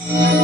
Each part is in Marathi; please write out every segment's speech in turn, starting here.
Oh,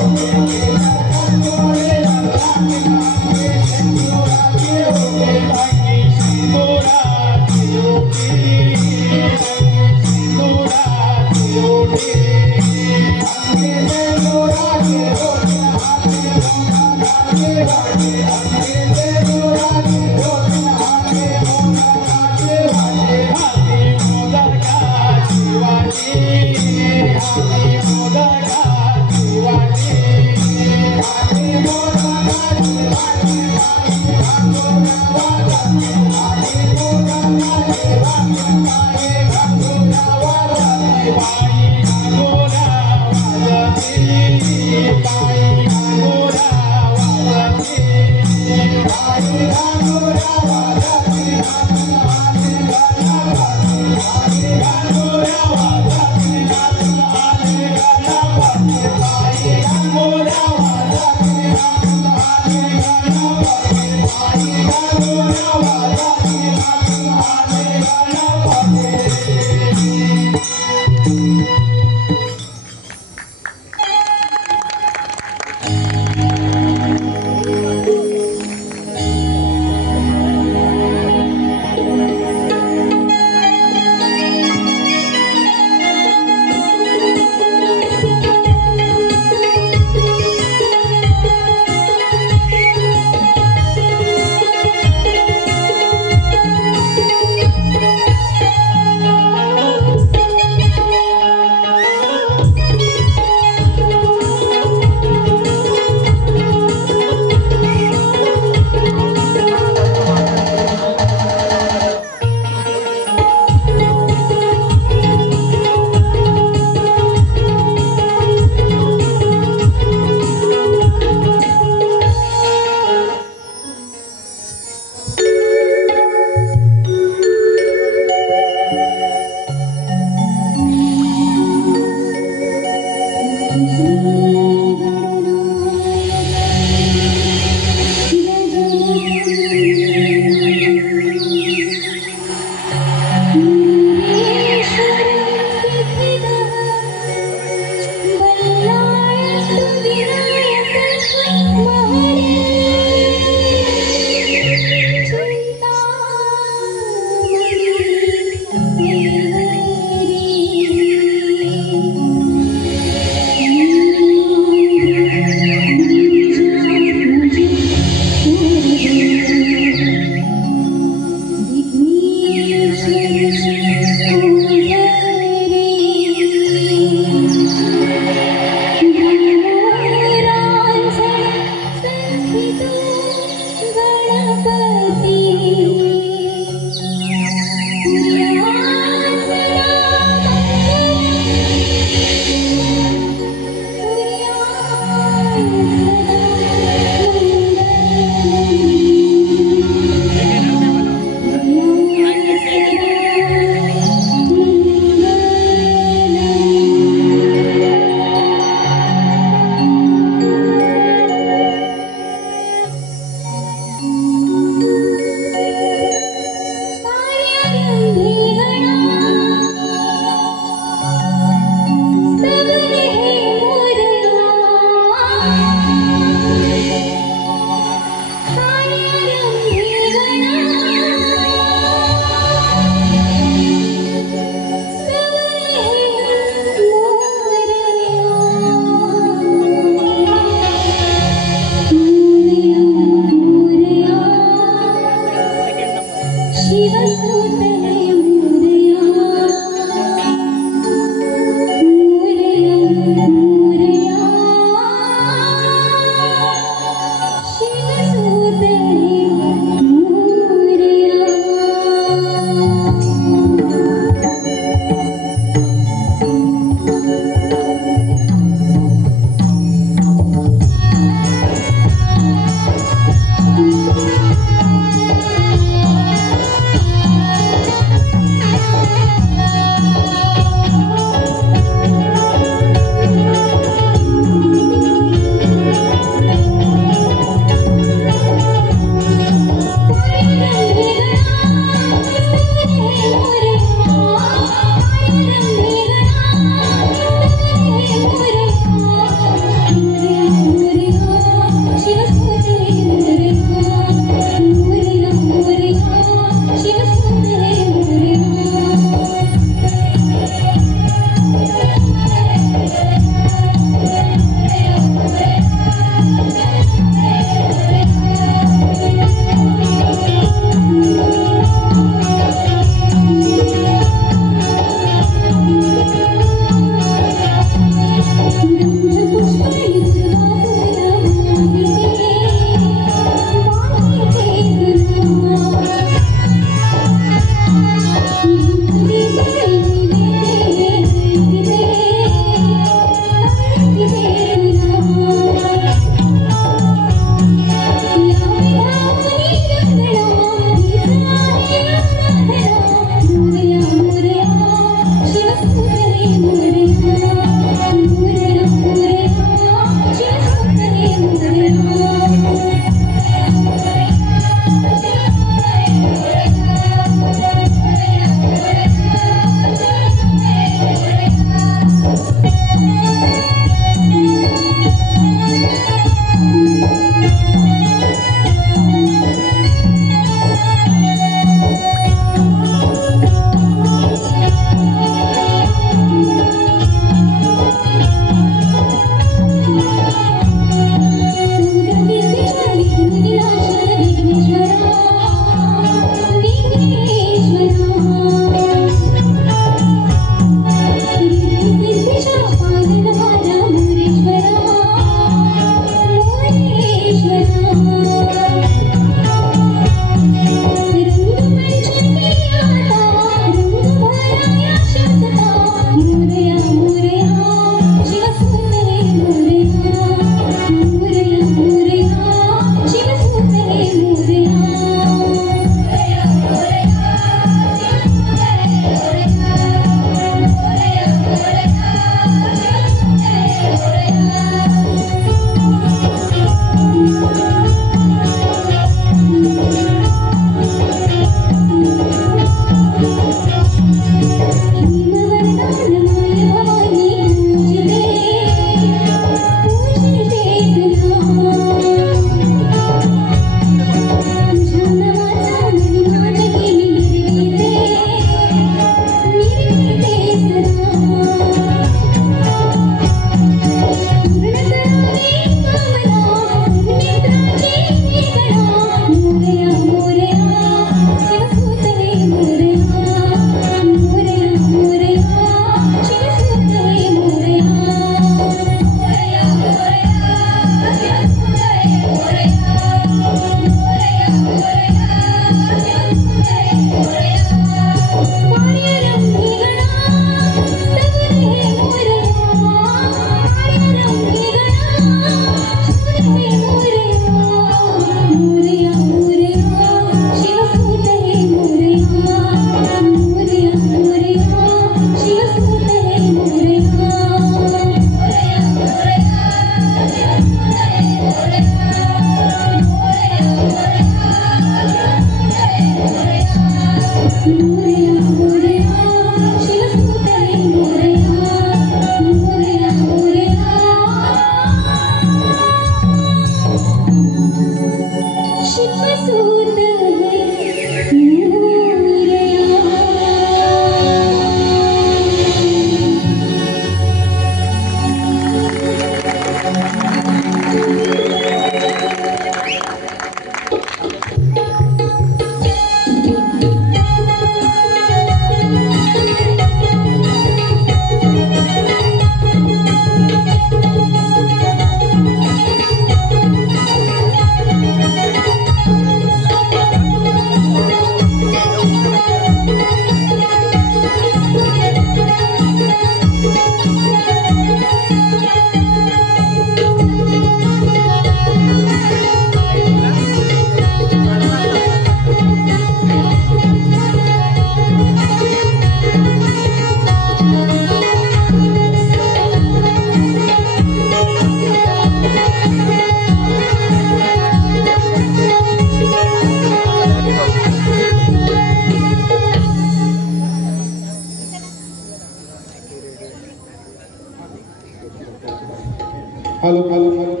hello hello hello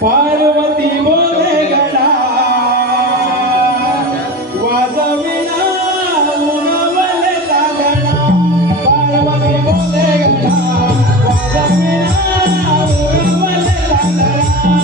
Parvati बोले गडा वाजविना उडवले सागणा पार्वती बोले गडा वाजविना उडवले सागणा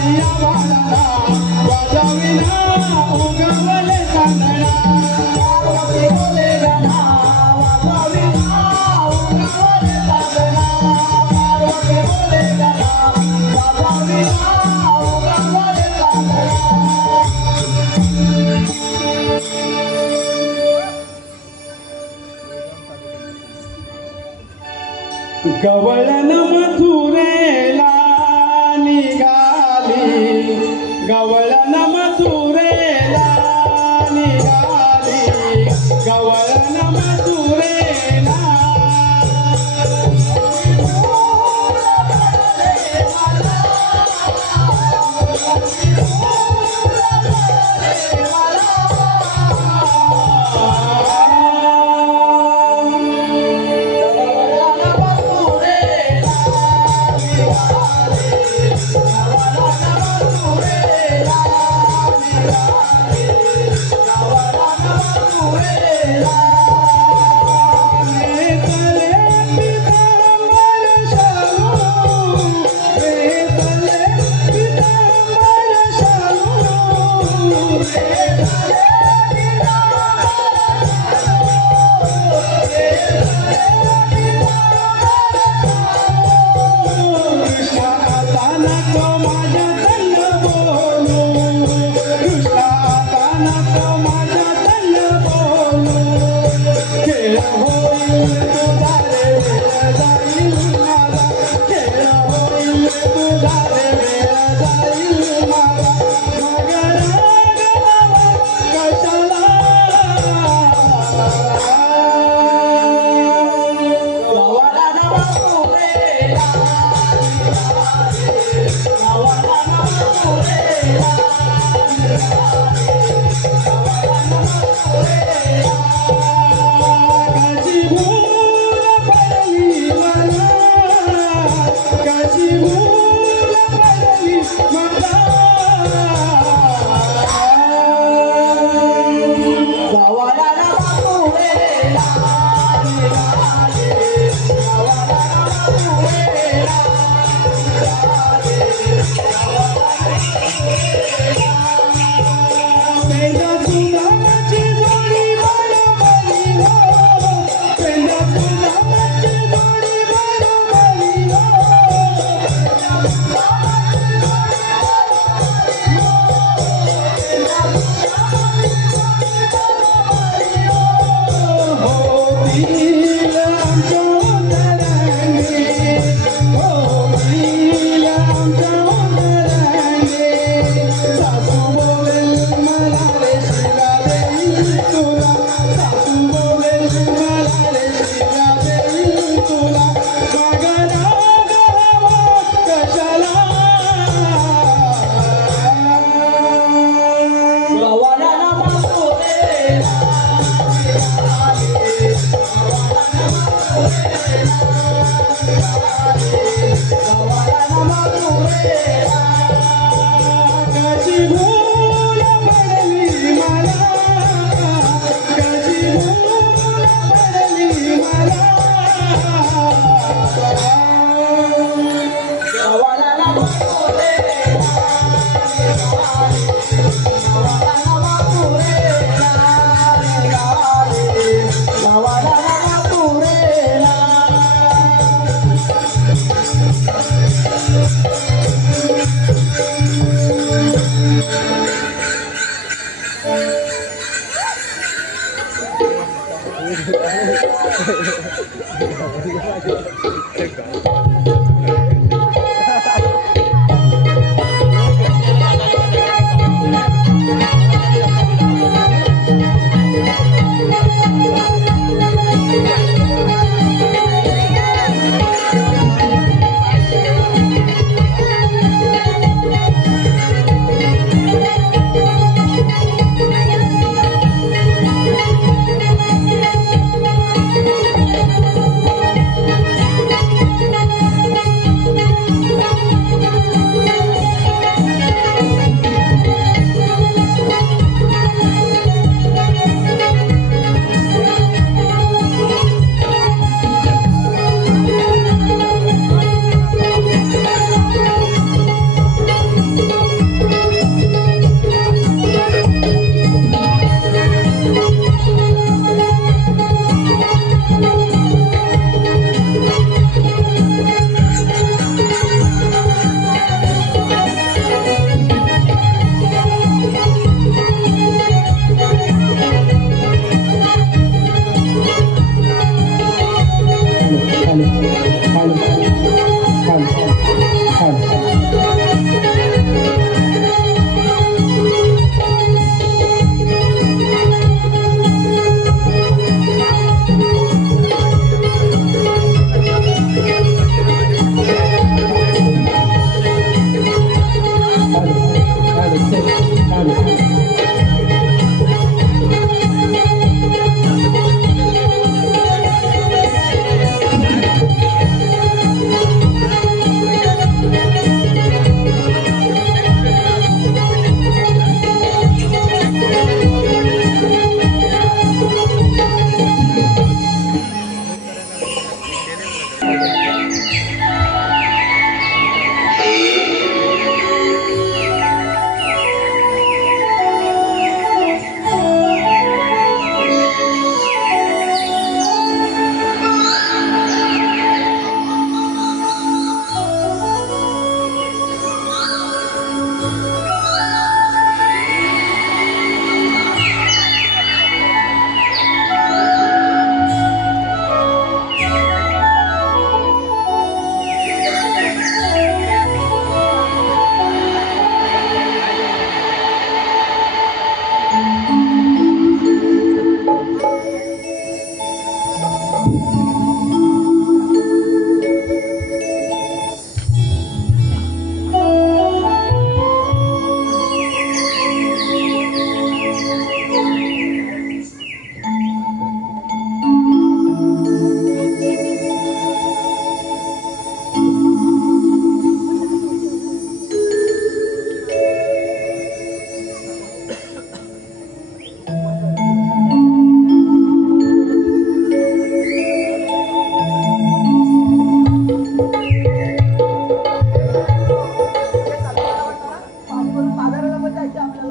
Maria गवळण मथुरेला निघाली, गवळण मथुरेला निघाली, गवळण मथुरेला.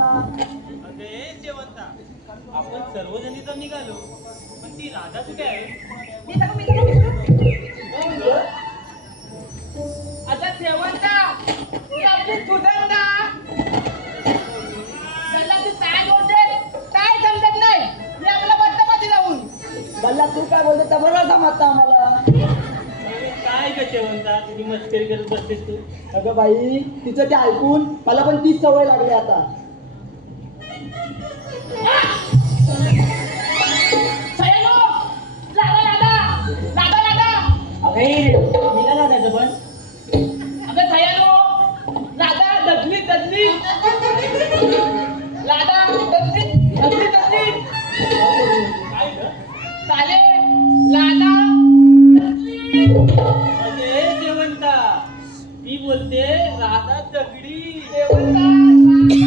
अगे शेवंता, आपण सर्वजणी तर निघालो, पण ती राधा कुठे आहे? आता शेवंता ती आपली सुगंधा. त्याला तू काय बोलते काय समजत नाही. मी आपला बट्टापाशी जाऊन बल्ला तू काय बोलते तर बरोबर समजतं आम्हाला. काय ग शेवंता, तुझी मस्करी करत बसतेस तू? अगं बाई तिचं ते ऐकून मला पण तीच सवय लागली आता. सयानो लादा लादा लादा लादा. अरे मीला लादायचं पण अगं सयानो लादा ददली ददली लादा ददली ददली ददली. काय ग? चाले लादा ददली. अगे शेवंता, ती बोलते राधा दगडी. शेवंता ददली.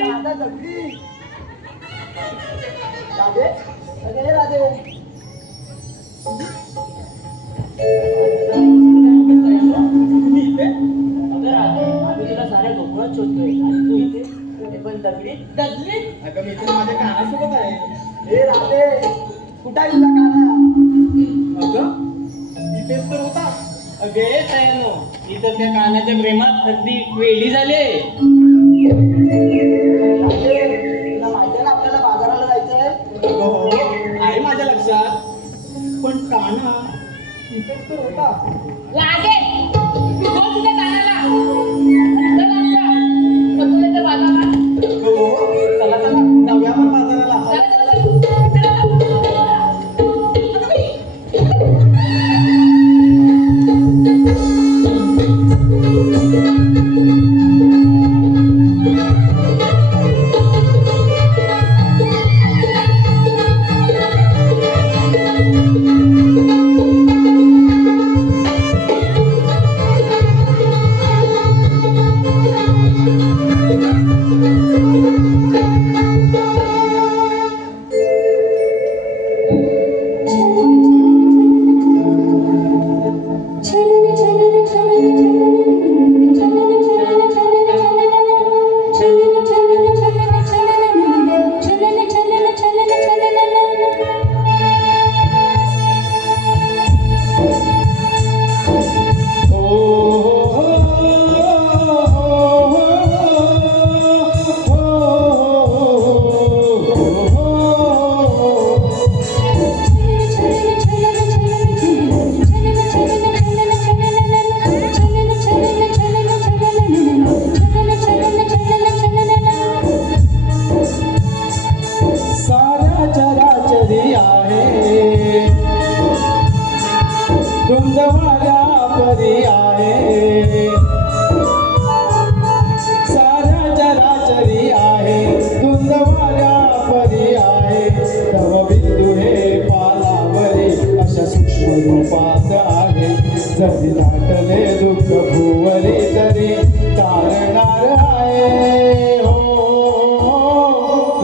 राधा दगडी. राधे अरे हे राधे तुम्ही इथे? अगं राधा, आम्ही तुला साऱ्या डोंगरात शोधतोय आणि तू इथे ते पण दगडी. ददली. अगं मी तर माझ्या कानासोबत आहे. हे राधे कुठं आहे तुझा काना? अगं इथेच तर होता. अगे सयानो, ही तर त्या कानाच्या प्रेमात अगदी वेडी झाले. राधे तुला माहिती आहे ना आपल्याला बाजाराला जायचंय. अगं हो आहे माझ्या लक्षात, पण काना इथेच तर होता. लागे बोल तुझ्या कानाला. चल आमच्या पतोड्याच्या बाजाराला. अगं हो चला चला जाऊया आपण बाजाराला. चला चला चला. अगं बाई. साऱ्या चराचरी आहे, धुंदवाल्या परी आहे. साऱ्या चराचरी आहे, धुंदवाल्या परी आहे. तव बिंदू हे पालावरी अशा सूक्ष्म रूपात आहे. जरी दाटले दुःख भुवरी तरी तारणार आहे. हो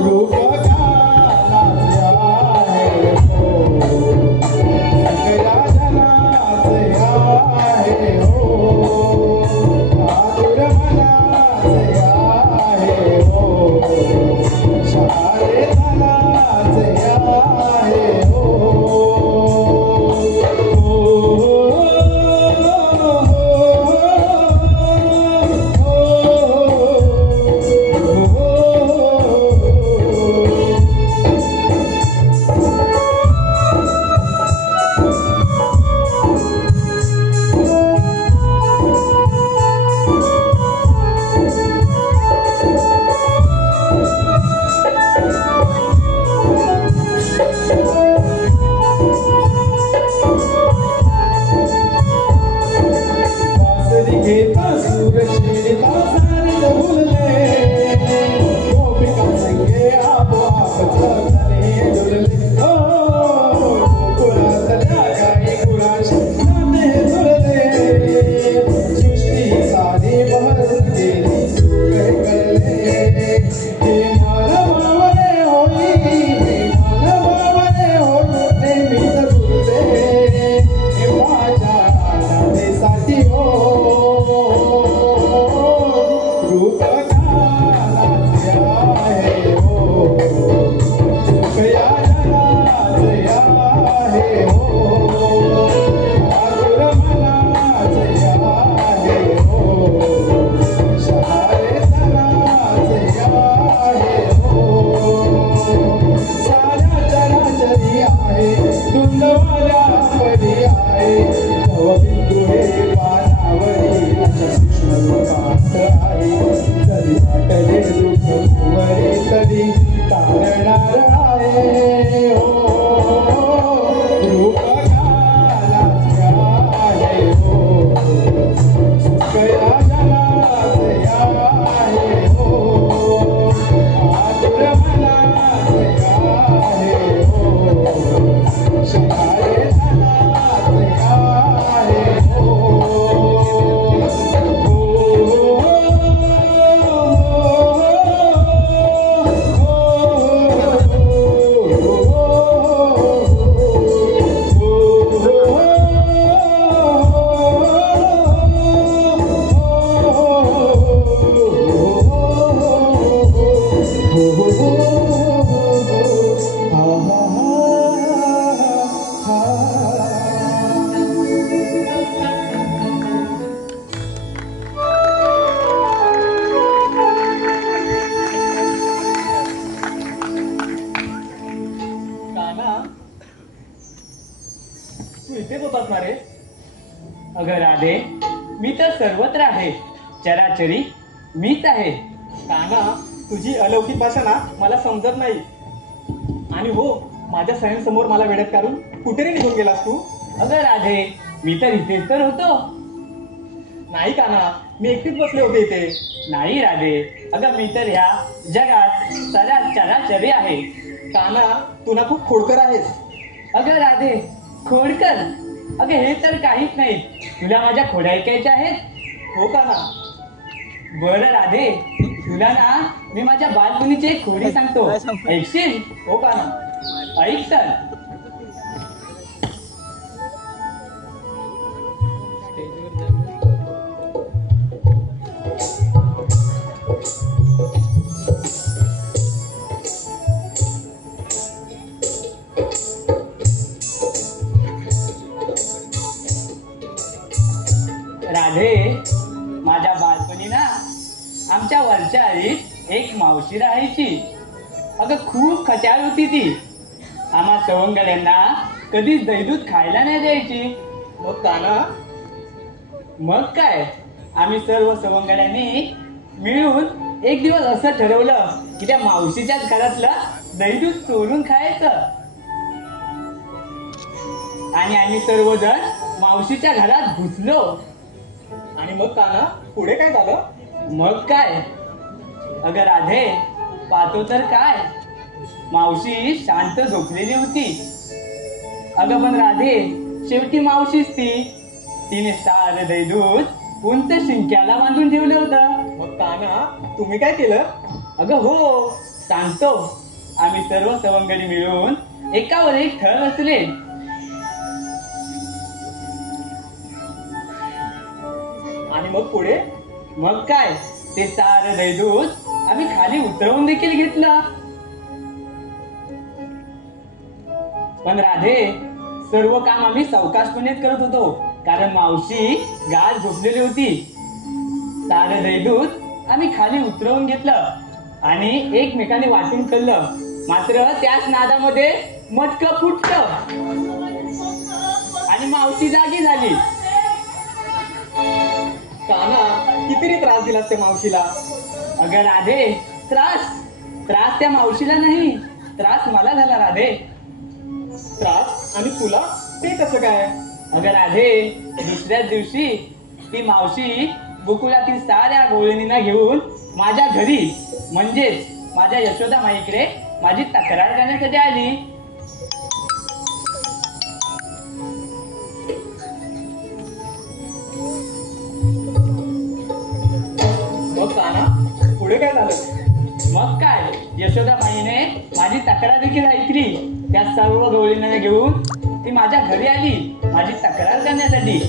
रूप गानाचे आहे. हो सगळ्या जनाचे आहे. हो आतुर मनाचे आहे. हो शहारे धनाचे आहे. हो जरी वाटले दुःख वरे तरी तारणार आहे हो रूप घालाचे आहे हो सुख या जनाचे आहे हो आतुर मनाचे आहे हो शिकारे जनाचे आहे हो काना तू इथेच होतास ना रे? अगं राधे, मी तर सर्वत्र आहे. चराचरी मीच आहे. काना तुझी अलौकिक भाषा ना मला समजत नाही. आणि हो, माझ्या सह्यांसमोर मला वेड्यात काढून कुठे रे निघून गेलास तू? अगं राधे, मी तर इथेच तर होतो. नाही काना, मी एकटीच बसले होते इथे. नाही राधे, अगं मी तर ह्या जगात चराचरी आहे. काना तू ना खूप खोडकर आहेस. अगं राधे, खोडकर? अगं हे तर काहीच नाही. तुला माझ्या खोड्या ऐकायच्या आहेत? हो काना. बरं राधे, तुला ना मी माझ्या बालपणीची एक खोडी सांगतो. ऐकशील? हो काना. ऐक तर. राधे, माझ्या बालपणी ना आमच्या वरच्या आळीत एक मावशी राहायची. अगं खूप खट्याळ होती ती. आम्हा सवंगड्यांना कधीच दहीदूध खायला नाही द्यायची. मग काना मग काय, आम्ही सर्व सवंगड्यांनी मिळून एक दिवस असं ठरवलं की त्या मावशीच्याच घरातलं दहीदूध चोरून खायचं. आणि आम्ही सर्वजण मावशीच्या घरात घुसलो. आणि मग काना पुढे काय झालं? मग काय, अगं राधे, पाहतो तर काय, मावशी शांत झोपलेली होती. अगं पण राधे, शेवटी मावशीच ती. तिने सारं दहीदूध उंच शिंक्याला बांधून ठेवलं होतं. मग काना तुम्ही काय केलं? अगं हो, सांगतो. आम्ही सर्व सवंगडी मिळून एकावर एक थर बसले. आणि मग पुढे? मग काय, ते सारं दहीदूध आम्ही खाली उतरवून देखील घेतलं. पण राधे, सर्व काम आम्ही सावकाशपणेच करत होतो, कारण मावशी गाढ झोपलेली होती. सारं दहीदूध आम्ही खाली उतरवून घेतलं आणि एकमेकाने वाटून खाल्लं. मात्र त्याच नादामध्ये मटकं फुटलं आणि मावशी जागी झाली. काना किती त्रास दिलास त्या मावशीला? अगं राधे, त्रास त्या मावशीला नाही, त्रास मला झाला राधे. त्रास? आणि तुला ते कसं काय? अगं राधे, दुसऱ्याच दिवशी ती मावशी गोकुळातील साऱ्या गोळणींना घेऊन माझ्या घरी म्हणजेच माझ्या यशोदा माईकडे माझी तक्रार करण्यासाठी आली. मग काना पुढे काय झालं? मग काय, यशोदा माईने माझी तक्रार देखील ऐकली. त्या सर्व गवळींना घेऊन ती माझ्या घरी आली माझी तक्रार करण्यासाठी.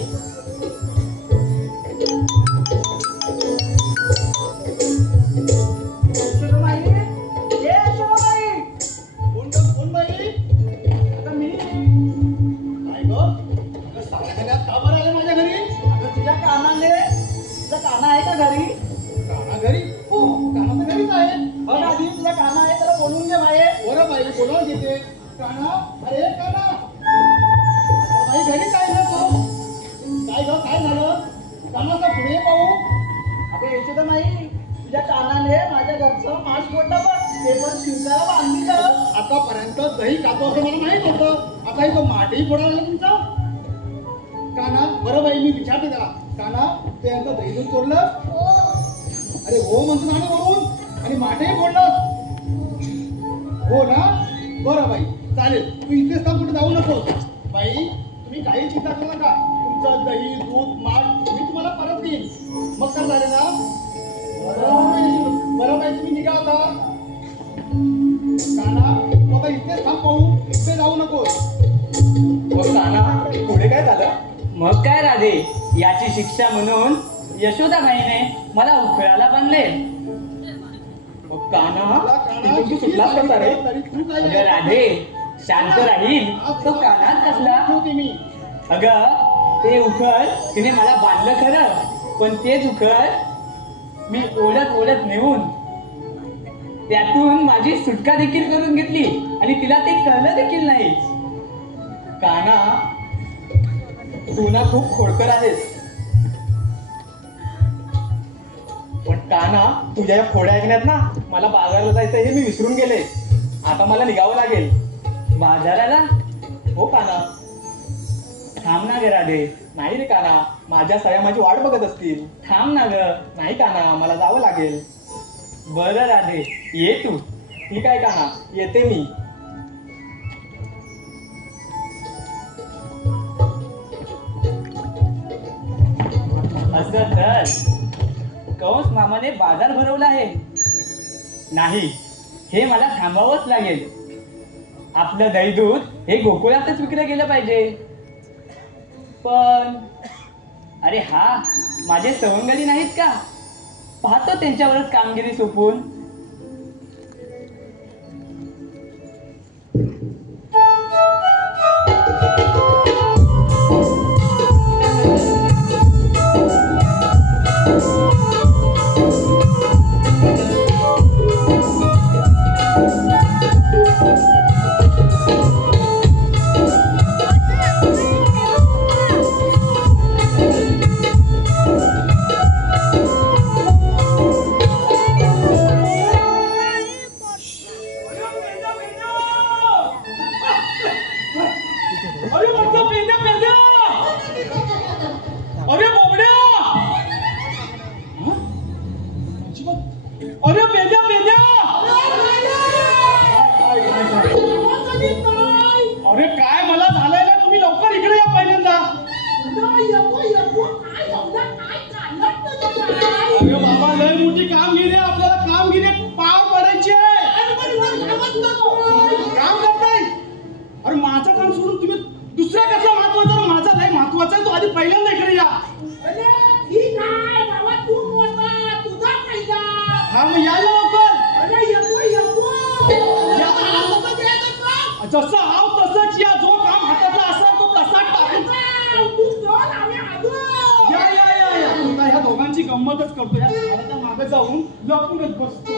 काना आहे का घरी? काना घरी? हो, काना तर घरीच आहे. हो ना, आधी तुला काना आहे, त्याला बोलून घे बाहेर. बरं बाई, बोलावून घेते. काना, अरे काना, आता बाई घरीच आहे ना तू? काय ग, काय झालं? कानाचा पुढे पाहू. अगं यशोदा माई, तुझ्या कानाने माझ्या घरचं मांस फोडलं बघ. ते पण शिवकाला बांधलं. आतापर्यंत दही खातो असं मला माहित होतं. आता तो माठही फोडायला लागला तुमचा. काना बरं बाई, मी विचारते त्याला. काना ते यांचं दही दूध चोरलं? अरे हो म्हणतो ना वरून. आणि माठही फोडलं? हो ना. बरं बाई, चालेल. तू इथेच थांब, कुठे जाऊ नकोस. बाई तुम्ही काही चिंता करू नका. तुमचं दही दूध माठ मी तुम्हाला परत देईन. मग काय झालं ना? बरं बाई, तुम्ही निघा आता. काना तू आता इथेच थांब पाहू. इथे जाऊ नकोस. मग काना पुढे काय झालं? मग काय राधे, याची शिक्षा म्हणून यशोदाबाईने मला उखळाला बांधले. मग काना काना तिथून तू सुटलास कसा रे? तरी तू काय अगं राधे, शांत राहील तो कानात असला. होती मी. अगं ते उखळ तिने मला बांधलं खरं, पण तेच उखळ मी ओढत ओढत नेऊन त्यातून माझी सुटका देखील करून घेतली आणि तिला ते कळलं देखील नाही. काना तू ना खूप खोडकर आहेस. पण काना तुझ्या या खोड्या ऐकण्यात ना मला बाजारला जायचं हे मी विसरून गेले. आता मला निघावं लागेल. बाजाराला? हो काना. थांब ना ग राधे. नाही रे काना, माझ्या सया माझी वाट बघत असतील. थांब ना ग. नाही काना, मला जावं लागेल. बरं राधे, ये तू. ठीक आहे काना, येते मी. असं तर कंस मामाने बाजार भरवला आहे. नाही, हे मला थांबावंच लागेल. आपलं दही दूध हे गोकुळातच विकलं गेलं पाहिजे. पण अरे हा, माझे सवंगडी नाहीत का? पाहतो त्यांच्यावरच कामगिरी सोपून. अरे काय मला झालंय ना, तुम्ही लवकर इकडे या पहिल्यांदा. अरे बाबा लय मोठी कामगिरी आहे, आपल्याला कामगिरी पार पडायची आहे. काम करताय? अरे माझं काम सोडून तुम्ही दुसऱ्या कसं महत्वाचं? माझा लय महत्वाचा आहे, तो आधी पहिल्यांदा इकडे या. हा मग या लवकर. जसं आव तसंच या. जो काम हातातला असेल तो तसाच टाकून या या या या. आता ह्या दोघांची गंमतच करतो. या झाडाच्या मागे जाऊन लपूनच बसतो.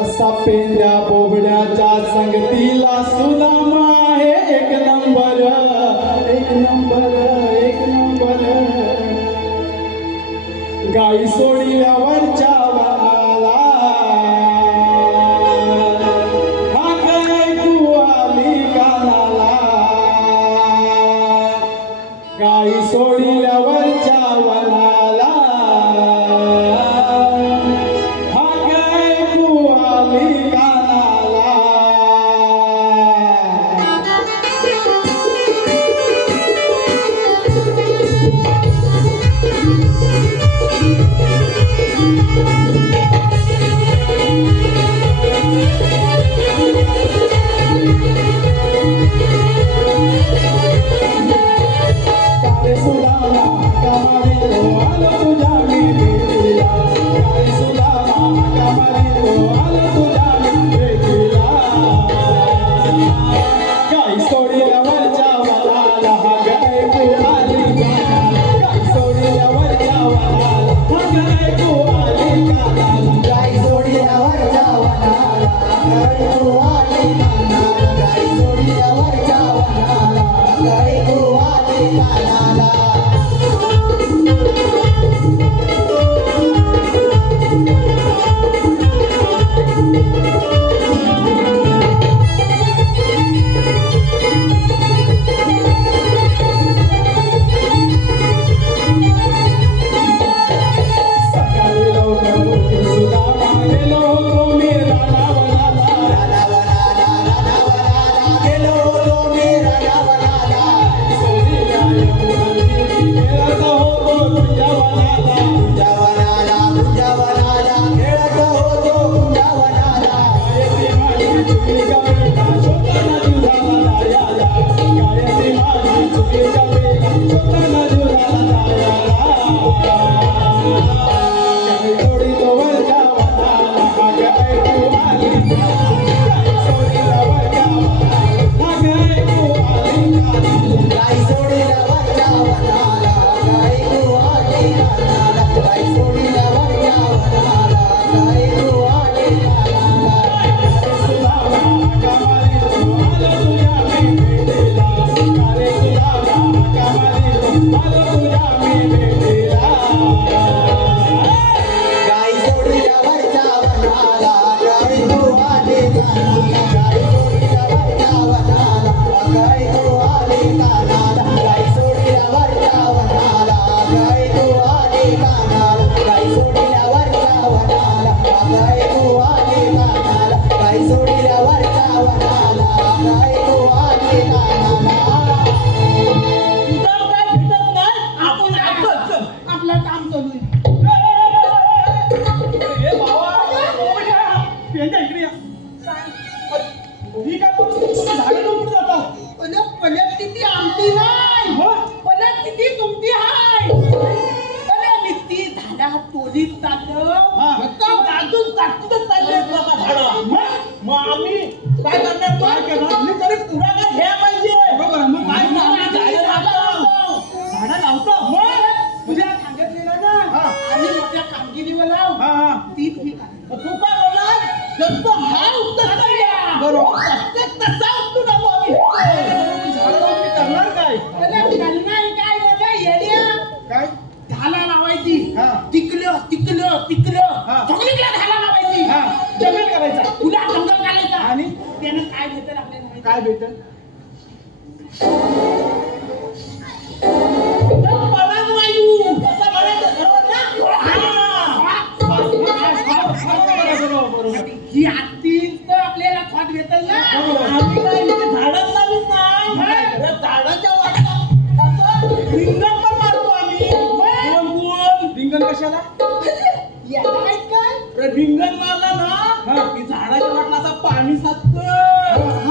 असा पेंड्या बोबड्याच्या संगतीला सुदामा आहे एक नंबर, एक नंबर, एक नंबर. गाई सोडल्यावरच्या वाला हाक ऐकू आली कानाला. गाई सोडल्यावरच्या वनाला हाक ऐकू आली कानाला. काळे सुदामा कामावितो आलो तुझ्या मी भेटीला. काळे सुदामा कामावितो आलो तुझ्या मी भेटीला. गाई सोडल्यावरच्या वनाला हाक ऐकू आली कानाला. गाई सोडल्यावरच्या वनाला हाक ऐकू आली कानाला. गाई सोडल्यावरच्या आपलं काम चालू आहे. ए बाबा, यांच्या इकडे या. ही काय बोलतो? तुम्ही झाडातून कुठे जाता? पलट किती आमटी नाही हो? पलट किती तुमची हाय नित्ती झाडा तोलीत चाललं बाजून ताकदीत चालले मग आम्ही काय करणार काय करणार? मी तरी पुढाकार घ्या पाहिजे बरोबर आहे. मग काय आम्ही झाडं लावतो. झाडं लावतो? मग तुझ्या सांगितलेलं ना हा. आम्ही मोठ्या कामगिरीवर लाव हा, हा. तीच मी तू काय बोलणार जसं हा उत्तर द्या बरोबर. तसा उत्तर नको आम्ही झाडं लावून मी करणार काय? करणार काय बघा येड्या काय? झाला लावायची हा. तिकलं हा. चॉकलेटला झाला लावायची हा. जंगल करायचा. तुला जंगल घालायचा आणि त्यानं काय भेटेल आपल्याला माहिती? काय भेटेल? परागवायू असं म्हणायचं बरोबर ना? बरोबर. ही आतील तर आपल्याला खत भेटेल ना बरोबर. आम्ही काय इथे झाडच लावीत नाही या झाडाच्या वाटत रिंगण पण मारतो आम्ही गोल गोल रिंगण कशाला? याला माहित काय अरे रिंगण मारला हा. ना की झाडाच्या वाटला असं पाणी साचतं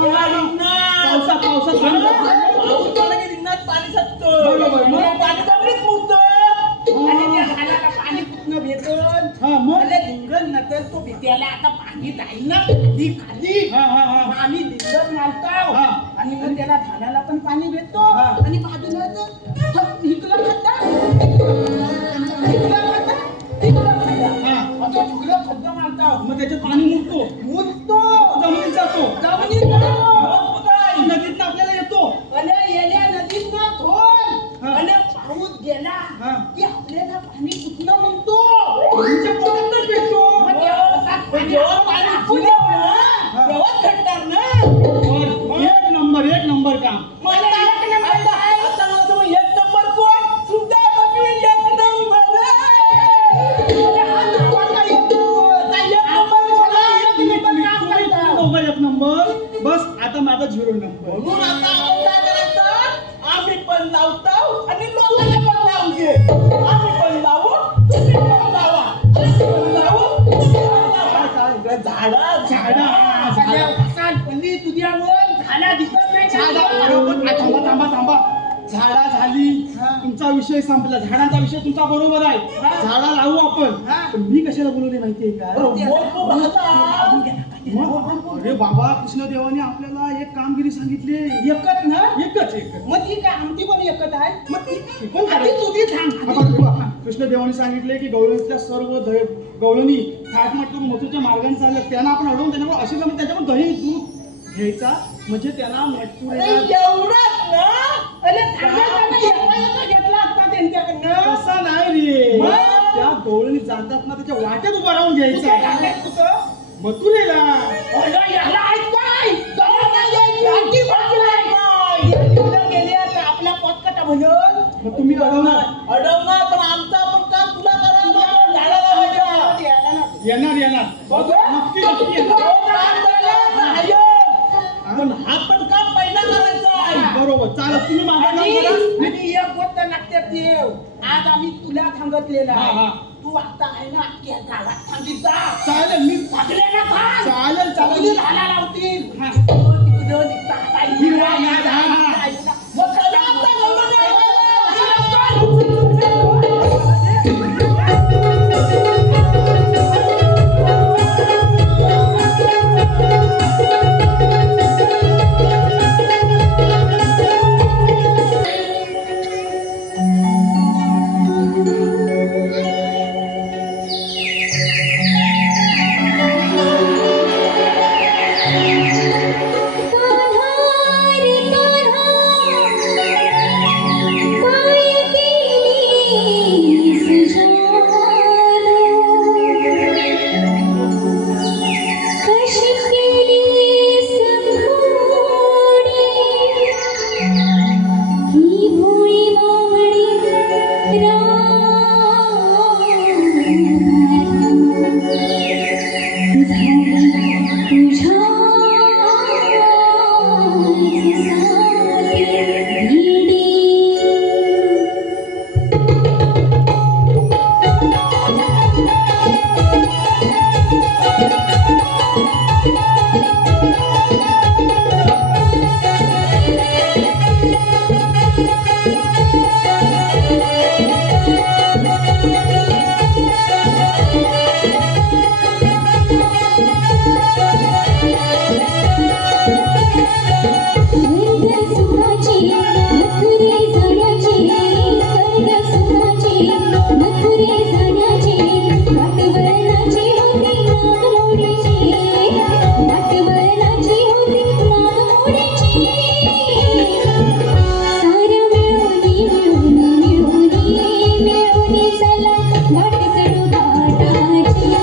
या रिंगणात. पावसात पाऊस पडला की रिंगणात पाणी साचतं. बरोबर. मग पाणी जमिनीत मुरतं. आणि त्या झाडाला पाणी कुठनं भेटल हा, मग? मला रिंगण नसेल तो भेटायला आता पाणी जाईल ना खाली खाली हा, हा, हा. मग आम्ही रिंगण मारतो हा. आणि मग त्याला झाडाला पण पाणी भेटतो हा. आणि बाजूला हिकलं खाता हिकलं खाता हिकलं खाता हा. असं झुकलं खड्डा मारतो मग त्याच्यात पाणी मुरतो, मुरतो जमिनीत जातो, जमिनीत जातो. नदीत आपल्याला येतो. आणि येण्या नदीत ना खोल हा. आणि पाऊस गेला हा. की आपल्याला पाणी कुठनं मिळतो तुमच्या पोटातच भेटतो. मग त्या पोटात जेव्हा पाणी फुलं ना, तेव्हाच भेटणार ना. एक नंबर काम. मला एक नंबर काय? आता मला तुम्ही एक नंबर कोण? सुद्धा तुम्ही एक नंबर. हा नावाचा एक नंबर. आता एक नंबर कोण? एक नंबर काम करता. दोघं एक नंबर. बस आता माझा 0 नंबर. म्हणून आता आपण काय करायचं? आम्ही पण लावतो आणि लोकांना पण लावू दे. आम्ही पण लावू, तुम्ही पण लावा. आम्ही पण लावू, तुम्ही पण लावा. पल्ली तुझ्यावर झाडा दिसत नाही का? बरोबर. थांबा. झाडा झाली, तुमचा विषय संपला. झाडाचा विषय तुमचा बरोबर आहे. झाडा लावू आपण. पण मी कशाला बोलवले माहितीये का? अरे बाबा, कृष्णदेवाने आपल्याला एक कामगिरी सांगितली. एकच ना? एकच. मग ती काय आमची पण एकच आहे? मग ती पण आधी करायची. तुझी सांग. कृष्णदेवाने सांगितले की गवळणीतल्या सर्व गवळणी थाटमाट करून मथुरच्या मार्गाने चालल्या. त्यांना आपण अडवून त्याच्यामुळे अशी जमीन त्याच्यामुळे दही दूध घ्यायचा, म्हणजे त्यांना अरे मथुरेला एवढंच ना? अरे थांबा, एका घेतला असता त्यांच्याकडनं. तसा नाही रे. मग? त्या गवळणी जातात ना, त्याच्या वाट्यात उभा राहून कुठं घ्यायचा टाकायचं कुठं? मथुरेला. अरे याला ऐकाय. जाऊ नाही यायची. अजिबात नाही. या तिकडं गेले तर आपला पत्कटा म्हणून मग तुम्ही अडवणार. अडवणार, पण आमचं आपण काम तुला करायला लागलं. झाडं लावायचं. येणार. नक्की येणार. पण हा पण काम पहिला करायचा आहे. बरोबर. चालत तुम्ही मागे काम करा. आणि एक गोष्ट लक्षात ठेव, आज आम्ही तुला सांगितलेलं हा, हा. आहे. तू आता आहे ना अख्ख्या गावात सांगितलं. चालेल. मी सगळ्यांना सांग. चालेल. सगळी झाला लावतील. हा. तिकडं निघता आता हिरवा नाद, हा. मग चला आता गवळण Thank you. मिळोनी मिळोनी मिळोनी चला वाट चढू घाटाची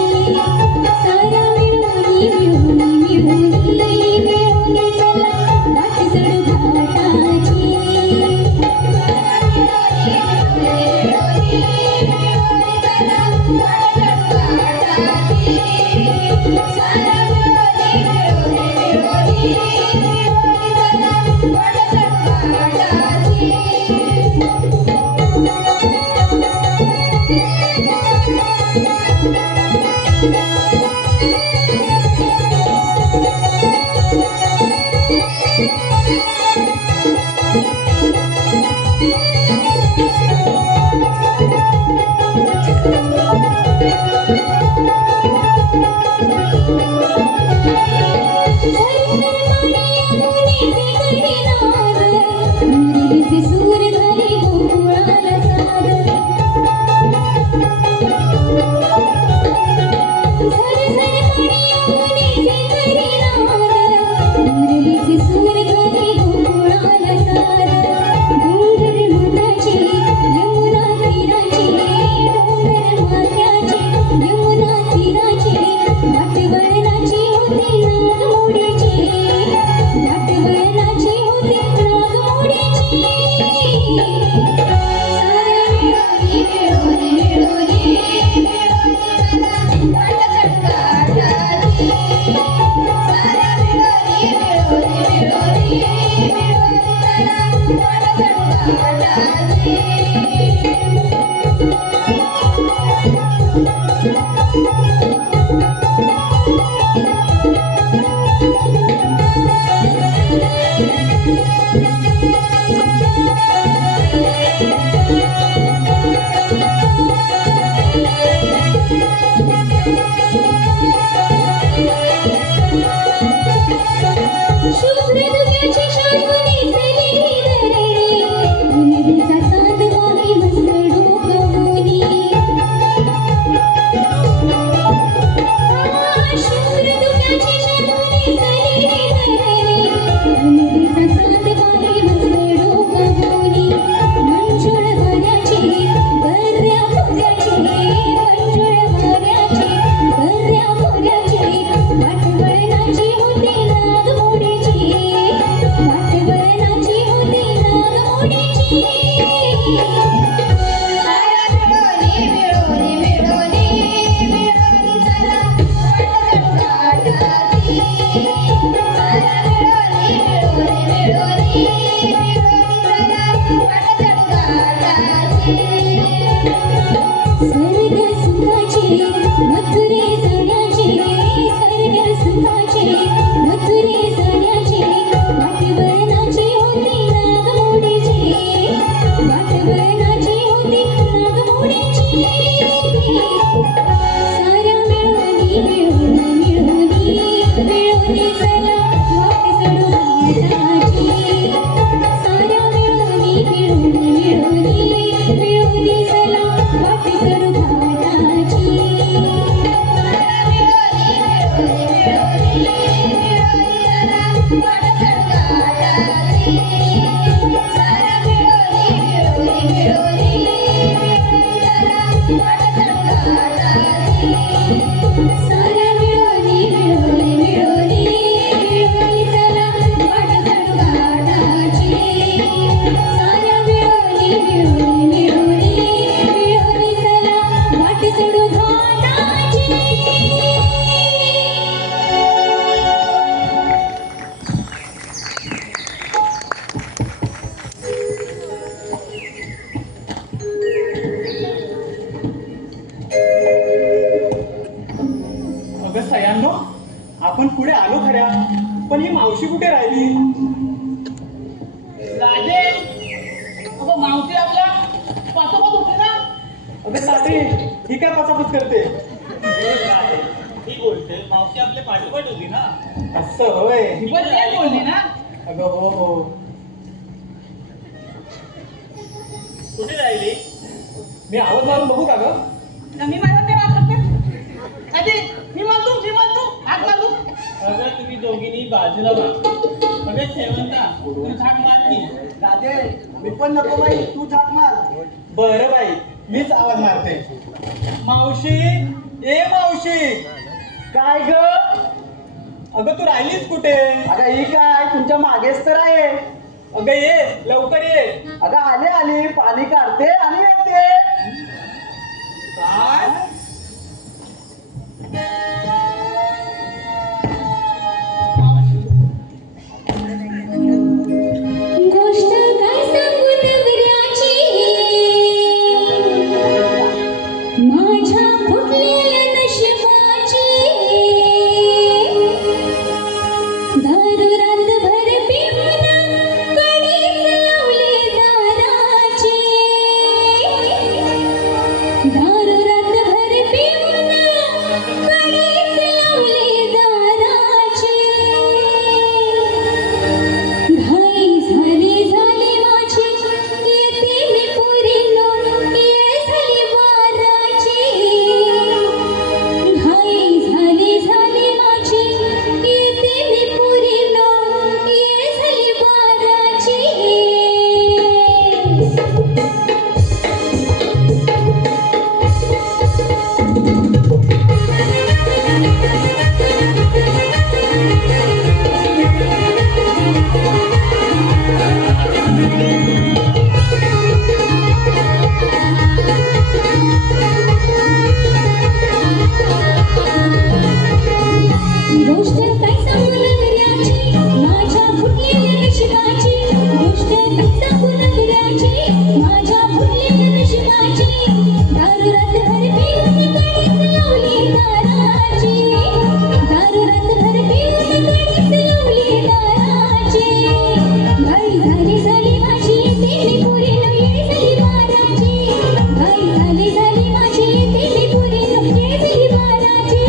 आपण पुढे आलो खऱ्या, पण ही मावशी कुठे राहिली? राधे अगं मावशी आपल्या पाठोपाठ होते ना. अगं ताटे, ही काय पचापच करते? ही गोष्ट मावशी आपल्या पाठोपाठ होती ना. असं होय. ती पण तेच बोलली ना. अगं हो हो. कुठे राहिली? मी आवाज मारून बघू का ग? मी माझा ते वाटते राधे मी म्हणतो हात मारू. अगं तुम्ही दोघींनी बाजूला व्हा. अगं शेवंता तू झाक मार की. राधे मी पण नको बाई, तू झाक मार. बरं बाई, मीच आवाज मारते. मावशी, ए मावशी. काय ग? अगं तू राहिलीस कुठे? अगं ही काय तुमच्या मागेच तर आहे. अगं ये, लवकर ये. अगं आली पाणी काढते आणि येते. काय? गोष्ट काय सांगू नवऱ्याची माझ्या फुटलेल्या नशिबाची दारू रातभर पिऊन कडीच लावली दाराची दारू रातभर पिऊन कडीच लावली दाराची घाई झाली माझी येते मी पुरीनो ये झाली बाराची घाई झाली माझी येते मी पुरीनो ये झाली बाराची गोष्ट काय सांगू नवऱ्याची माझ्या फुटलेल्या नशिबाची गोष्ट काय सांगू नवऱ्याची माझ्या फुटलेल्या नशिबाची दारू रातभर पिऊन कडीच लावली दाराची दारू रातभर पिऊन कडीच लावली दाराची घाई झाली माझी येते मी पुरीनो ये झाली बाराची घाई झाली माझी येते मी पुरीनो ये झाली बाराची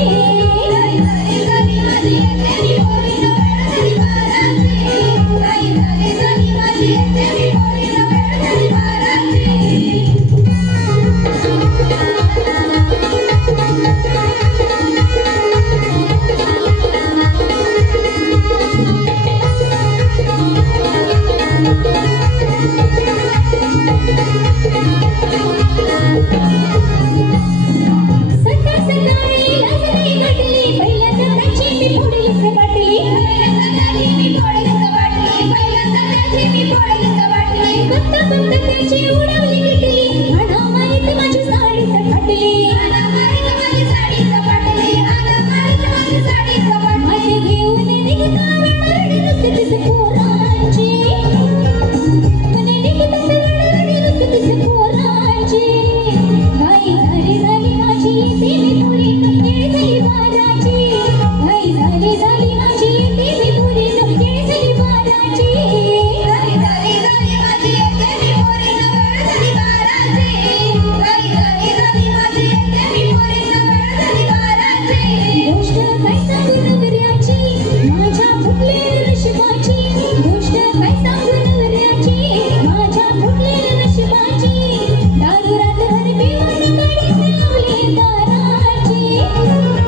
सकाळ सकाळी लाजली गाठली पहिल्यांदा त्याची मी फोडलीच बाटली बघता त्याची उडवली किटली म्हणा माहीत माझी साडीच फाटली माझे घेऊन निघता रडरडी नुसतीच पोरांची निघता रडरडी नुसतीच पोरांची घाई झाली माझी येते मी पुरीनो ये झाली बाराची घाई झाली माझी येते मी पुरीनो ये झाली बाराची घाई झाली माझी येते मी पुरीनो ये झाली बाराची घाई झाली माझी येते मी पुरीनो ये झाली बाराची गोष्ट काय सांगू नवऱ्याची माझ्या फुटलेल्या नशिबाची गोष्ट काय सांगू नवऱ्याची माझ्या फुटलेल्या नशिबाची दारू रातभर पिऊन कडीच लावली दाराची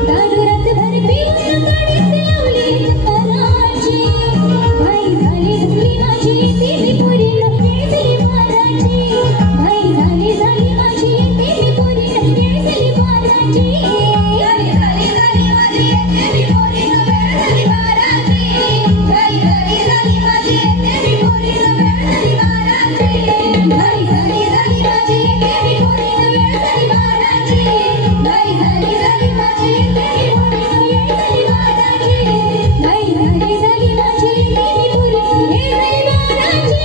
दारू रातभर पिऊन कडीच लावली दाराची घाई झाली माझी येते मी पुरीनो ये झाली बाराची घाई झाली माझी येते मी पुरीनो ये झाली बाराची घाई झाली माझी येते मी पुरीनो ये झाली बाराची घाई झाली माझी येते मी पुरीनो ये झाली बाराची घाई झाली माझी येते मी पुरीनो ये झाली बाराची घाई झाली माझी येते मी पुरीनो ये झाली बाराची घाई झाली माझी येते मी पुरीनो ये झाली बाराची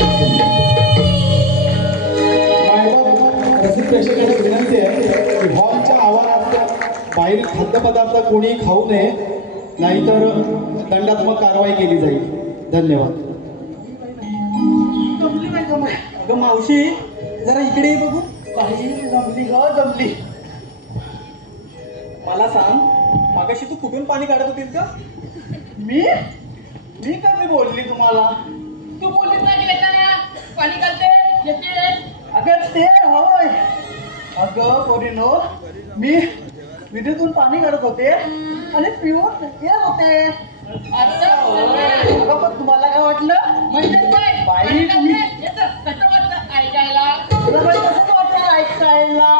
रसिक प्रेक्षकांना विनंती आहे की हॉलच्या आवारात बाहेर खाद्यपदार्थ कोणी खाऊ नये. नाहीतर दंडात्मक कारवाई केली जाईल. धन्यवाद. जमली बाई जमली. अगं मावशी जरा इकडे ये बघू. बाई जमली ग जमली. मला सांग, मागाशी तू कुठून पाणी काढत होतीस का? मी मी कधी बोलली तुम्हाला? तू बोललीस ना की येताना पाणी घालते येते. अगं ते होय. अगं पोरीनो, मी विहिरीतून पाणी काढत होते आणि पिऊन येत होते. असं होय. अगं पण तुम्हाला काय वाटलं? म्हणजे काय बाई, पाणी तुम्ही- घालते येतं कसं वाटतं ऐकायला. तुला बाई कसं वाटलं ऐकायला?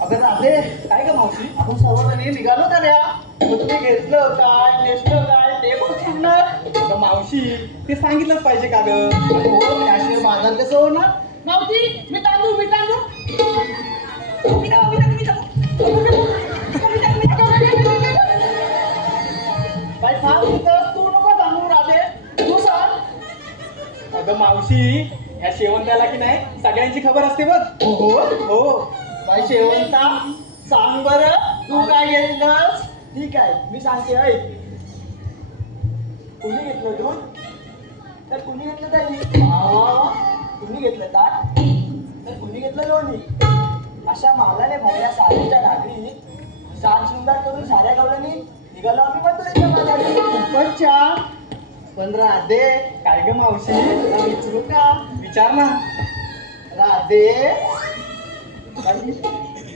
अगं राधे, काय ग मावशी, आपण सर्वजणी निघालो तर या. मग तुम्ही घेतलं काय नेसलं काय ते कोण सांगणार? अगं मावशी ते सांगितलंच पाहिजे का ग? अगं हो, त्याशिवाय बाजार कसं होणार? मावशी मी तांदूळ मी तांदूळ. बाई सांग तिथं, तू नको सांगू राधे, तू सांग. अगं मावशी, ह्या शेवंताला की नाही सगळ्यांची खबर असते बघ. हो हो हो. बाई शेवंता, सांग बरं तू काय घेतलंस? ठीक आहे, मी सांगते ऐक. कुणी घेतलं दूध तर कुणी घेतलं दही. कुणी घेतलं ताक तर कुणी घेतलं लोणी. अशा मालाने भरल्या साऱ्याच्या घागरीत साज शृंगार करून साऱ्या गवळणी निघालो आम्ही मथुरेच्या बाजारी. खूपच छान. पण राधे, काय ग मावशी? तुला विचारू का? विचार ना. राधे बाई,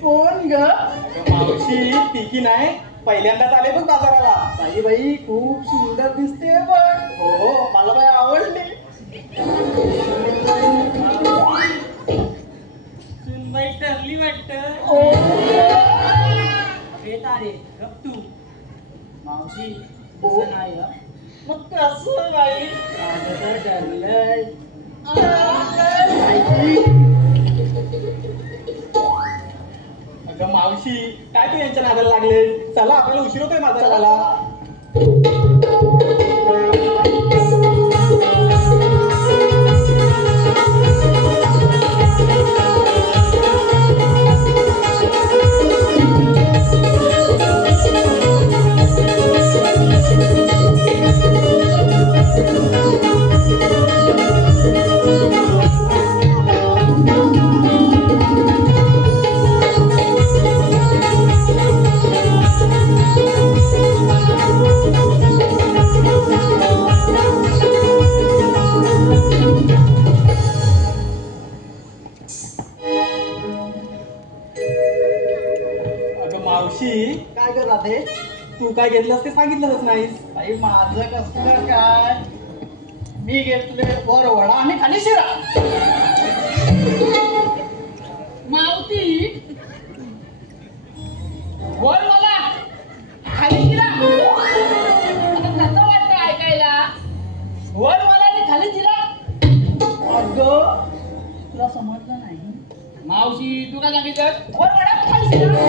कोण ग? अगं मावशी ती की नाही पहिल्यांदाच आले बघ बाजाराला. बाई बाई खूप सुंदर दिसते पण. हो हो, मला बाई आवडली. सुनबाई ठरली वाटतं. ओ, हे तारे गप तू. मावशी हो. तसं नाही हं. मग कसं बाई? माझं तर ठरलंय. बाई, अगं मावशी काय तू यांच्या नादाला लागले? चला आपल्याला उशीर होतोय बाजाराला. अगं मावशी, काय ग राधे? तू काय घेतलंस ते सांगितलंच नाहीस. बाई माझं कसलं काय? मी घेतले वर वडा आणि खाली शिरा. मावशी बोल मला खाली शिरा. आता कसं वाटतं ऐकायला? वर मला आणि खाली शिरा. अगं तुला समजलं नाही? मावशी तू काय सांगितलं? वर वडा खाली शिरा.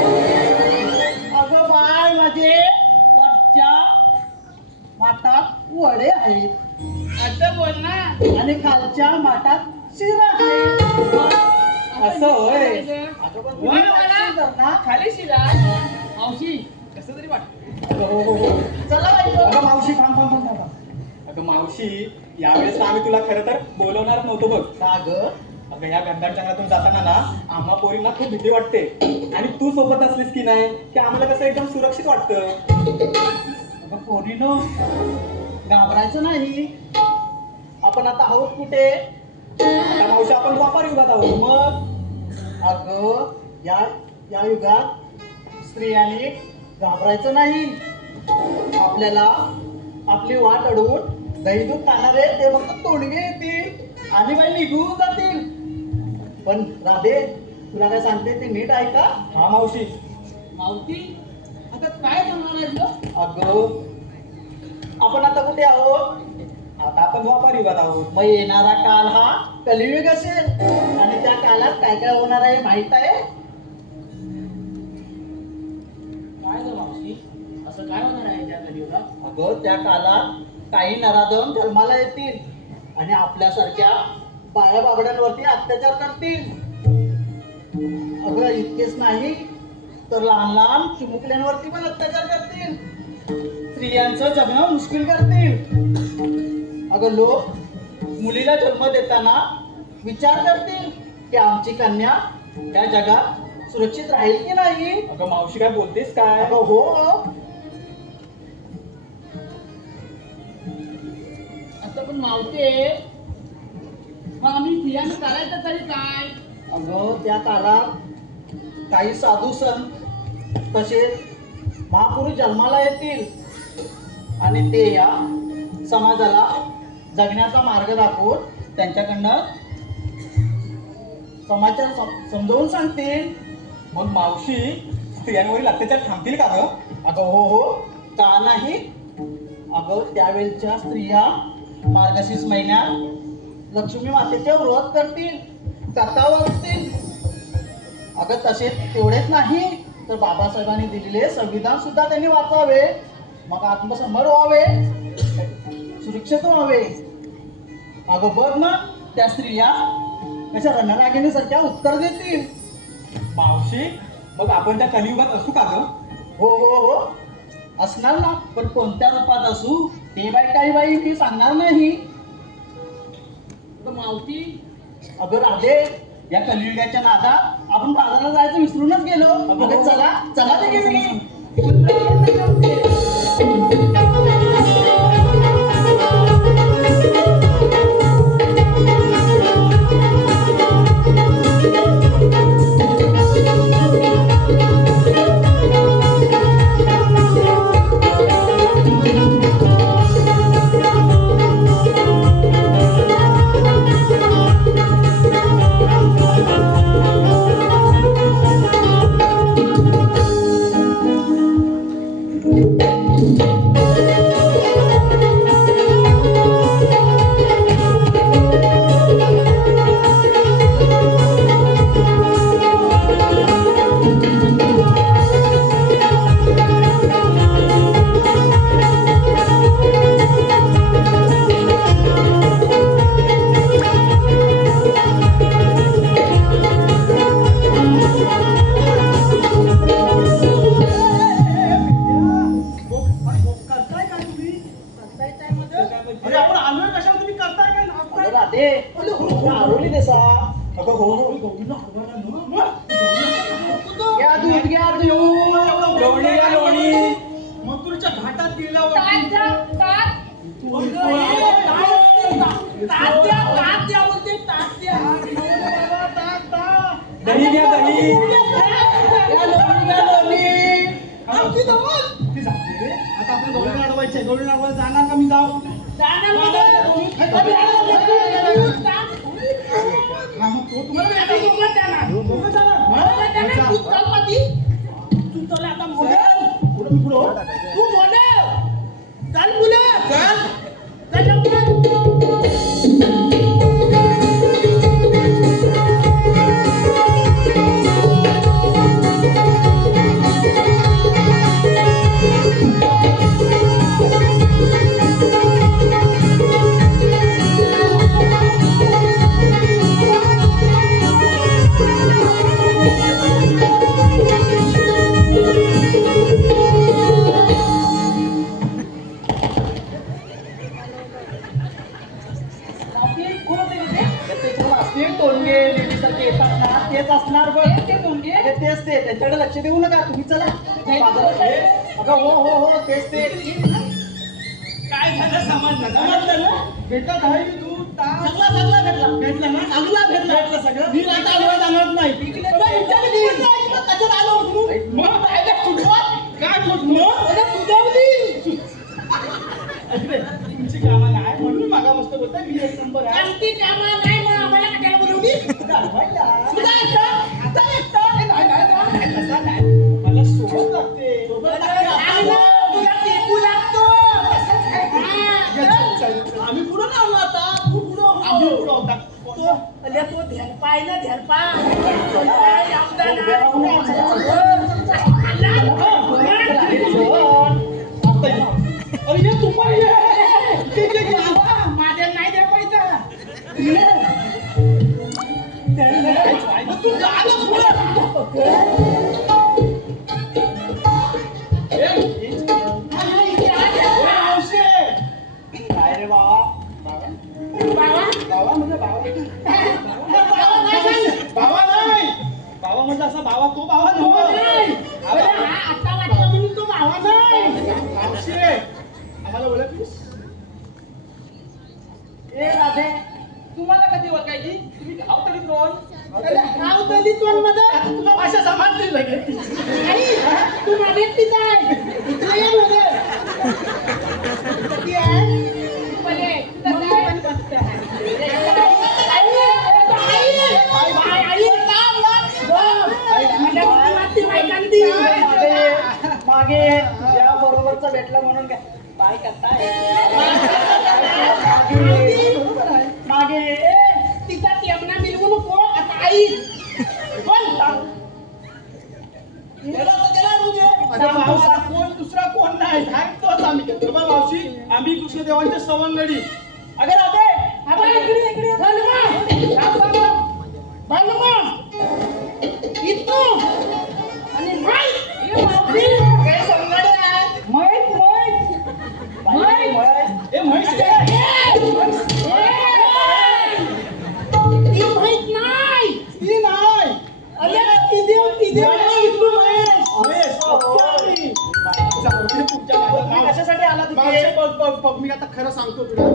अगं बाय माझे वरच्या माठात वडे आहेत असं बोल ना. आणि खालच्या माठात शिरा आहे. असं होय. अगं पण तुम्ही वर वडा पाहिजे तर ना. खाली शिरा. मावशी कसं तरी वाटतं. अगं हो हो हो. चला बाई गं. अगं मावशी थांब थांब थांब थांब. अगं मावशी यावेळेस आम्ही तुला खरं तर बोलवणार नव्हतो बघ. का गं? अगं या गंधाड जंगलातून जाताना ना आम्हा पोरींना खूप भीती वाटते. आणि तू सोबत असलीस की नाही की आम्हाला कसं एकदम सुरक्षित वाटतं. अगं पोरीनो, घाबरायचं नाही. आपण आता आहोत कुठे? आता मावशी आपण व्यापार युगात आहोत. मग अगं या या युगात स्त्रियांनी घाबरायचं नाही. आपल्याला आपली वाट अडवून दही दूध खाणारे ते फक्त तोडगे येतील आणि बाई निघून जातील. पण राधे, तुला काय सांगते ते नीट ऐका. हा मावशी. मावशी आता काय सांगणार आहेस गं? अगं आपण आता कुठे आहोत? आता आपण व्यापार युगात आहोत. मग येणारा काल हा कलियुग असेल आणि त्या कालात काय काय होणार आहे माहित आहे? काय गं मावशी असं काय होणार आहे त्या कलियुगात? अगं त्या कालात काही नराधम जन्माला येतील आणि आपल्यासारख्या बाया बाबड्यांवरती अत्याचार करतील. अगं इतकेच नाही तर लहान लहान चिमुकल्यांवरती पण अत्याचार करतील. स्त्रियांचं जगणं मुश्किल करतील. अगं लोक मुलीला जन्म देताना विचार करतील की आमची कन्या या जगात सुरक्षित राहील की नाही. अगं मावशी काय बोलतेस काय? अगं हो. असं पण मावते मग आम्ही बियाणं करायचं तरी काय? अगं त्या काळात काही साधू संत तसेच महापुरुष जन्माला येतील आणि ते या समाजाला जगण्याचा मार्ग दाखवून त्यांच्याकडनं समाचार समजावून सांगतील. मग मावशी स्त्रियांवरील अत्याचार थांबतील का ग? अगं हो हो, का नाही. अगं त्यावेळच्या स्त्रिया मार्गशीर्ष महिन्यात लक्ष्मी मातेचे व्रत करतील, कथा वाचतील. अगं तसे तेवढेच नाही तर बाबासाहेबांनी दिलेले संविधान सुद्धा त्यांनी वाचावे, मग आत्मसमर व्हावे, सुरक्षित व्हावे. अगं बघ ना त्या स्त्रिया कशा रणरागिणीसारख्या उत्तर देतील. मावशी मग आपण त्या कलियुगात असू का ग? हो हो हो असणार ना, पण कोणत्या रूपात असू ते काही बाई मी सांगणार नाही. तर मावती अगं राधे, या कलियुगाच्या नादात आपण बाजाराला जायचं विसरूनच गेलो. अगं चला चला ते गेली. अरे आपण आलोय कशाला, तुम्ही करताय काय नाचताय? अगं राधे, आरोली देसा. अगं हो हो. घ्या दूध घ्या दूध. लोणी या लोणी. मथुरेच्या घाटात गेला ताट द्या, ताट. ताट द्या, ताट द्या बोलते, ताट द्या. दही घ्या दही. घ्या लोणी घ्या लोणी. आता आपण गवळी अडवायचे, गवळी अडवायला जाणार का? मी जाऊ जाणार म्हणजे? ताट. हा, मग तो तुम्हाला आता दोघं जाणार. दोघं जाणार? दोघं जाणार. तू चल मधी. तू चल आता मोडल. पुढं मी पुढं. तू मोडल. चल मुलं. चल लवकर. टोनगे लेडीसारखे येतात ना, तेच असणार बघ. अरे तेच ते, त्यांच्याकडे लक्ष देऊ नका तुम्ही. चला बाजारात. अगं हो हो हो तेच ते. काय झालं? समजलं ना? भेटला दही, दूध, ताक सगळा भेटला. भेटलं ना? सगळा भेटला. भेटलं सगळं. मी आता आलो जाणार नाही. त्याच्यात आलो होतो. मग पाहिलं कुठं? काय तुमची कामं नाही म्हणून मागा मस्त बोलता मी एक नंबर आहे. आमची कामं नाही मग आम्हाला कशाला बोलवली? तुझा नाही, तसा नाही. मला सोबत लागते. आम्हाला तुला टेकू लागतो. तसंच काय? हा, चल. आम्ही पुढं ना आलो आता. तू पुढं. आम्ही पुढं होता. अरे तो ध्यानपाय ना ध्यानपाय. अरे ये तू पण ये. माझ्या नाही द्या पैसा. तू जा ना पुढं. भावा तो भावा तो नव्हता. नाही. अरे हा आता वाटला म्हणून तो भावा नाही. मावशी आम्हाला ओळखलीस? ए राधे तुम्हाला कधी ओळखायची तुम्ही गाव तरी कोण अरे हा उतरली तोंड मध्ये. तुला भाषा समजली लगेच. आई तू माझ्या एकटीच आहे. इकडे ये मध्ये. किती आहे? पले. तर काय? मागे या बरोबरचा भेटला म्हणून काय बाय करताय मागे तिचा टेमना मिळवू नको आता आई बोल अरे मावसा कोण दुसरा कोण नाही सांगतोच आम्ही. बघा मावशी आम्ही कृष्णदेवांच्या सवंगडी. अगं राधे अबे इकडे इकडे इतू आणि माईक हे मावशी हे संगड आहे माईक ए म्हैस ती माहित नाही. ती नाही. अरे ती देव इतू महेश. तुम्ही कशासाठी आला तुम्ही बघ मी आता खरं सांगतो तुला.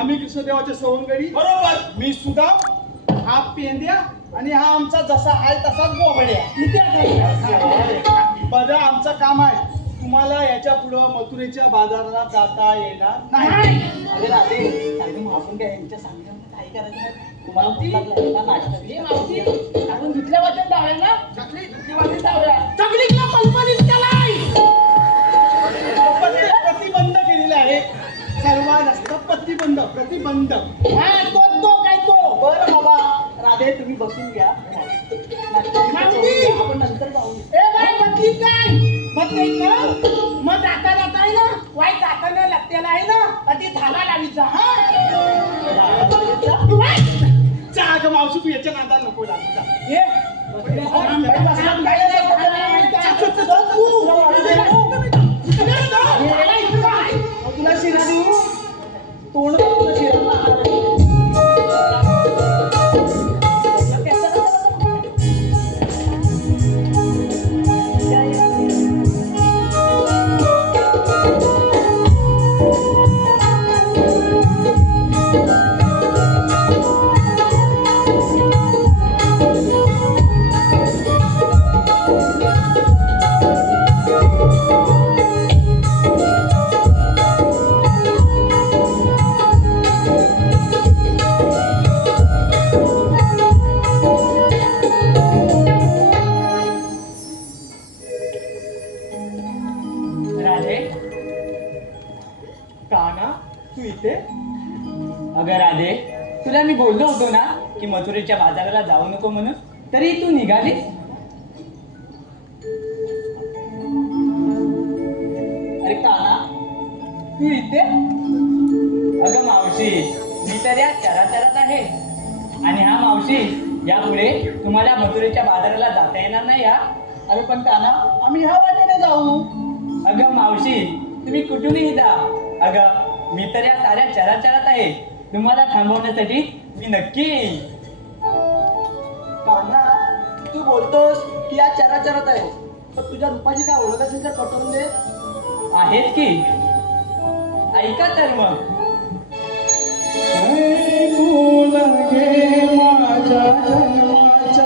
आम्ही कृष्णदेवाच्या सवंगडी. बरोबर. मी सुदाम, हा पेंद्या आणि हा आमचा जसा आहे तसाच बोबड्या. बरं आमचं काम आहे. तुम्हाला याच्या पुढं मथुरेच्या बाजाराला जाता येणार नाही. अरे राधे काही आपण काय यांच्या सांगितलं काही करायचं नाही. तुम्हाला भूक लागली ना नाश्ता हे मावशी आपण दुसऱ्या वाटत धावल्या ना दुसरी वाटत धावल्या चकलीला पलपलीत केलाय. प्रतिबंध केलेला आहे. सर्वांना प्रतिबंध. हा तो काय तो बरं बाबा राधे तुम्ही बसून घ्या मावशी. आपण नंतर जाऊ. ए बाय बदली काय बदली ना मग जाता आहे ना वाईट जाताना लागतेला आहे ना ती झाला लावीत जा. हा चहा ग मावशी तू याच्या नादाला नको लागू जा. तुला शिरा देऊ तोंड तुला शिरा राधे काना तू इथे. अगं राधे तुला मी बोललो होतो ना की मथुरेच्या बाजाराला जाऊ नको म्हणून तरी तू निघालीस. अरे काना तू इथे अगं मावशी मी तर या चराचरात आहे आणि हा मावशी यापुढे तुम्हाला मथुरेच्या बाजाराला जाता येणार नाही हा. अरे पण काना आम्ही ह्या वाटेने जाऊ. अगं मावशी तुम्ही कुठूनही जा. अगं मी तर या साऱ्या चराचरात आहे. तुम्हाला थांबवण्यासाठी मी नक्की येईन. काना तू बोलतोस की या चराचरात आहे तर तुझ्या रूपाची काय ओळख असेल तर पटवून दे. आहेत की ऐका तर मग. माझ्या जन्माच्या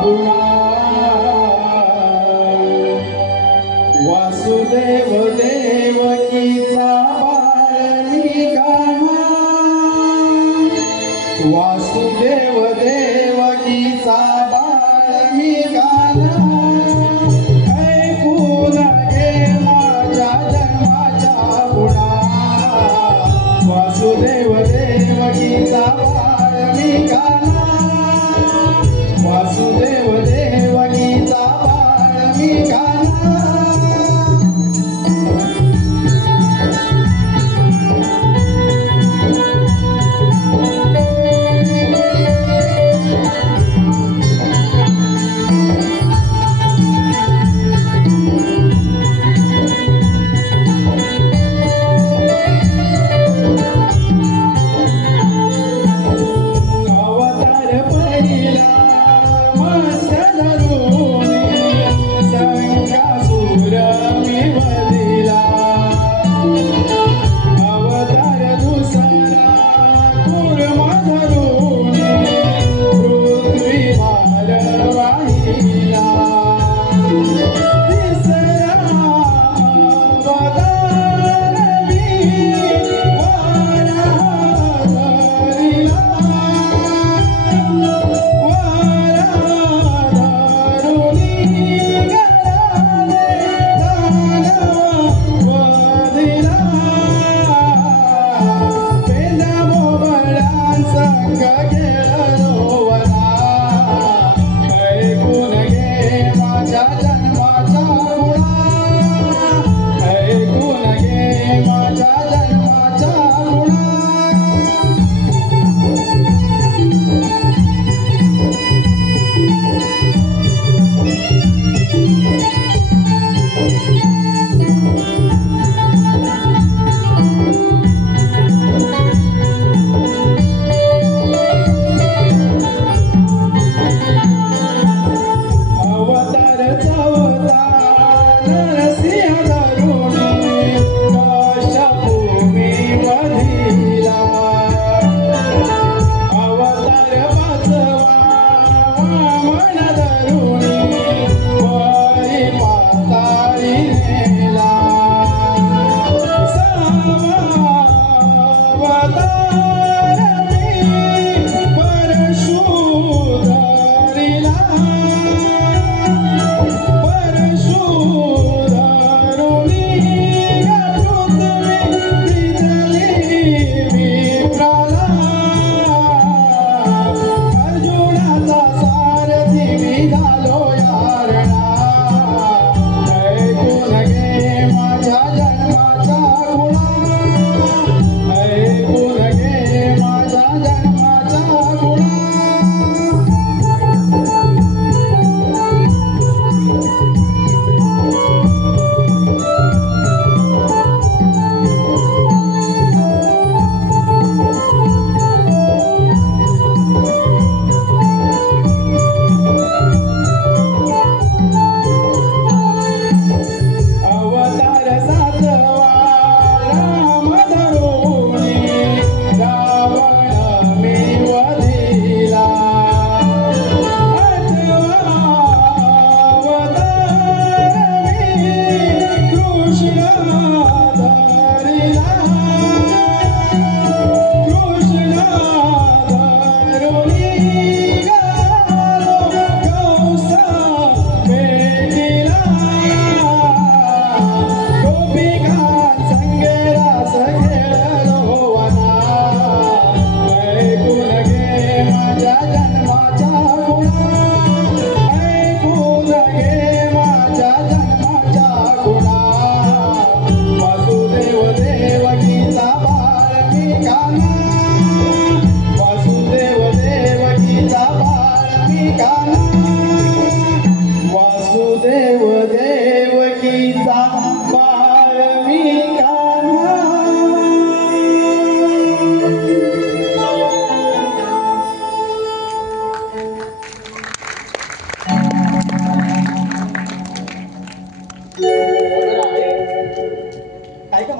पुन्हा वासुदेव देवकीचा बाळी कान्हा. वासुदेव देवकीचा बाळी कान्हा. ऐकून घे माझ्या जन्माच्या पुन्हा वासुदेव देवकी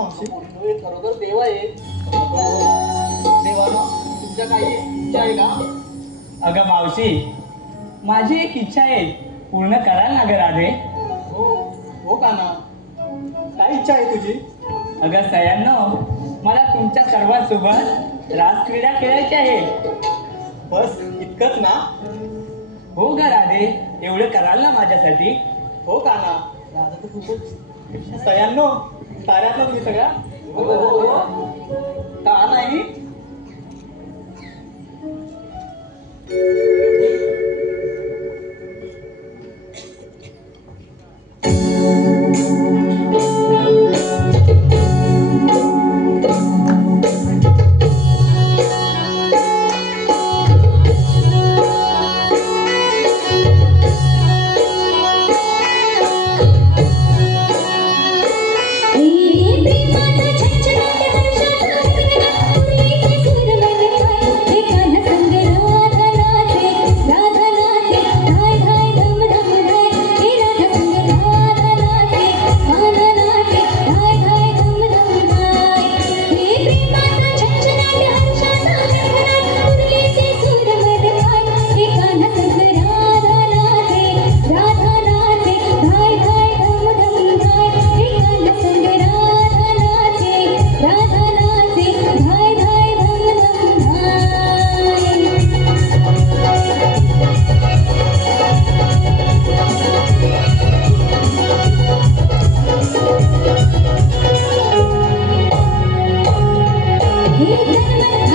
मावशी तुम्ही खरोखर देव आहे. देवानो तुमच्या काही इच्छा आहे का? अगं मावशी, माझी एक इच्छा आहे, पूर्ण कराल ना ग राधे? हो का ना? काय इच्छा आहे तुझी? अगं सयांनो, मला तुमच्या सर्वांसोबत रासक्रीडा खेळायची आहे. बस इतकंच ना? हो ग राधे, एवढं कराल ना माझ्यासाठी? हो का ना? राधा तर खूपच सयांनो साऱ्यात ना तुम्ही सगळ्या? का नाही? हे